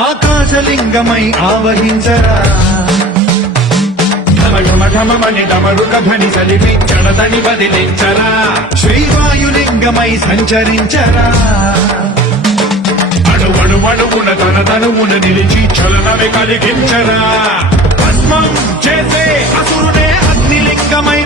ఆకాశలింగమై ఆవహించరా ఢమఢమని డమరుక ధ్వని సలిపి చడదని బదిలించరా శ్రీవాయులింగమై సంచరించరా అణువణువున తన తనువున నిలిచి చలనమే కలిగించరా భస్మం చేసే అసురునే అగ్నిలింగమై